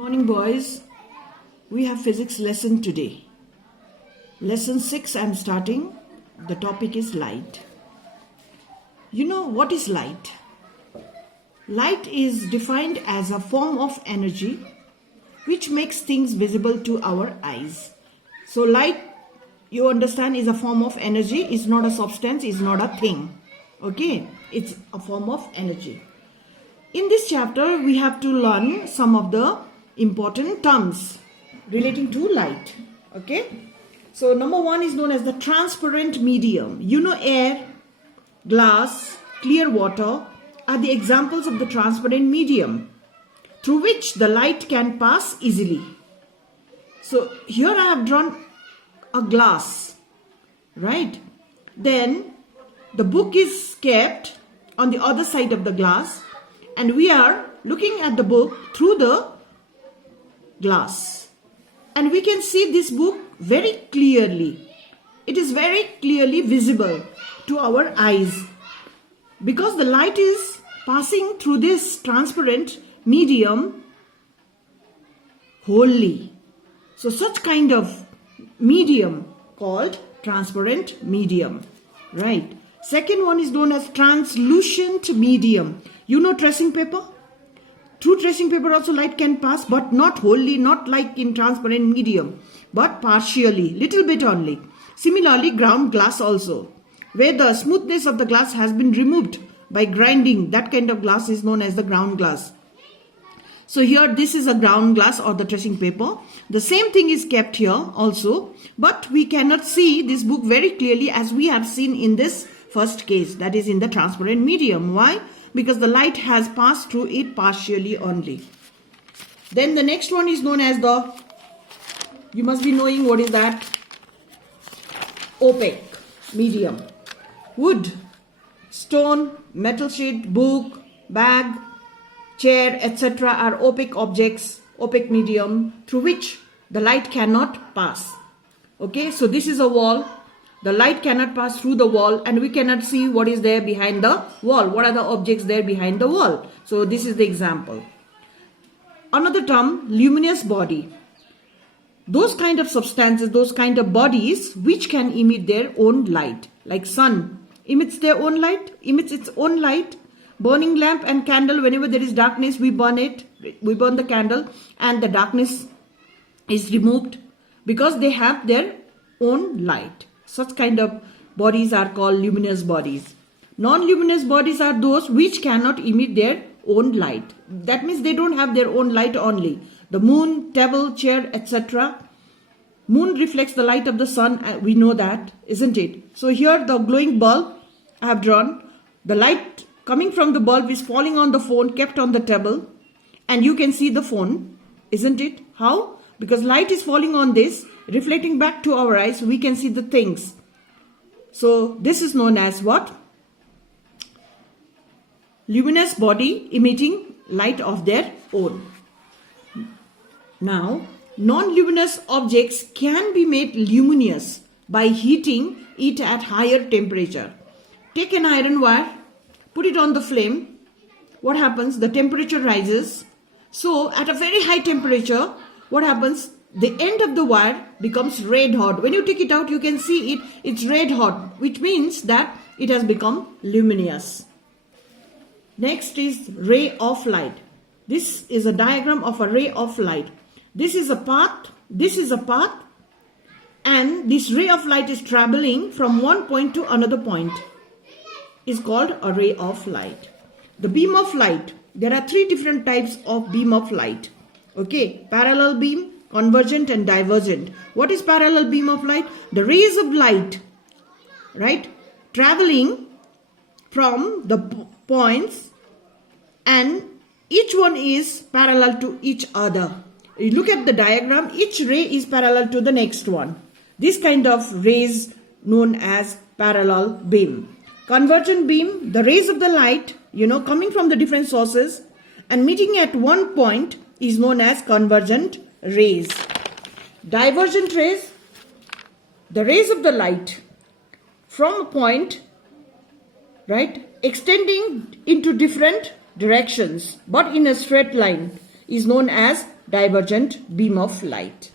Morning, boys. We have physics lesson today. Lesson 6 I'm starting. The topic is light. You know what is light? Light is defined as a form of energy which makes things visible to our eyes. So light, you understand, is a form of energy. It's not a substance, it's not a thing. Okay? It's a form of energy. In this chapter, we have to learn some of the important terms relating to light. Okay, so number one is known as the transparent medium. You know, air, glass, clear water are the examples of the transparent medium through which the light can pass easily. So here I have drawn a glass, right? Then the book is kept on the other side of the glass and we are looking at the book through the glass, and we can see this book very clearly. It is very clearly visible to our eyes because the light is passing through this transparent medium wholly. So such kind of medium called transparent medium, right? Second one is known as translucent medium. You know tracing paper? Through tracing paper also light can pass, but not wholly, not like in transparent medium, but partially, little bit only. Similarly, ground glass also, where the smoothness of the glass has been removed by grinding. That kind of glass is known as the ground glass. So here this is a ground glass or the tracing paper. The same thing is kept here also, but we cannot see this book very clearly as we have seen in this first case, that is in the transparent medium. Why? Because the light has passed through it partially only. Then the next one is known as the, you must be knowing what is that, opaque medium. Wood, stone, metal sheet, book, bag, chair, etc. are opaque objects, opaque medium through which the light cannot pass. Okay, so this is a wall. The light cannot pass through the wall and we cannot see what is there behind the wall. What are the objects there behind the wall? So this is the example. Another term, luminous body. Those kind of substances, those kind of bodies which can emit their own light. Like sun emits their own light, emits its own light. Burning lamp and candle, whenever there is darkness, we burn it. We burn the candle and the darkness is removed because they have their own light. Such kind of bodies are called luminous bodies. Non-luminous bodies are those which cannot emit their own light. That means they don't have their own light only. The moon, table, chair, etc. Moon reflects the light of the sun. We know that, isn't it? So here the glowing bulb I have drawn. The light coming from the bulb is falling on the phone kept on the table. And you can see the phone, isn't it? How? Because light is falling on this, reflecting back to our eyes, we can see the things. So this is known as what? Luminous body emitting light of their own. Now, non-luminous objects can be made luminous by heating it at higher temperature. Take an iron wire, put it on the flame. What happens? The temperature rises. So at a very high temperature, what happens? The end of the wire becomes red hot. When you take it out, you can see it. It's red hot, which means that it has become luminous. Next is ray of light. This is a diagram of a ray of light. This is a path. This is a path. And this ray of light is traveling from one point to another point. It's called a ray of light. The beam of light. There are three different types of beam of light. Okay, parallel beam, convergent and divergent. What is parallel beam of light? The rays of light, right, traveling from the points and each one is parallel to each other. You look at the diagram, each ray is parallel to the next one. This kind of rays known as parallel beam. Convergent beam, the rays of the light, coming from the different sources and meeting at one point is known as convergent rays. Divergent rays, the rays of the light from a point, right, extending into different directions but in a straight line is known as divergent beam of light.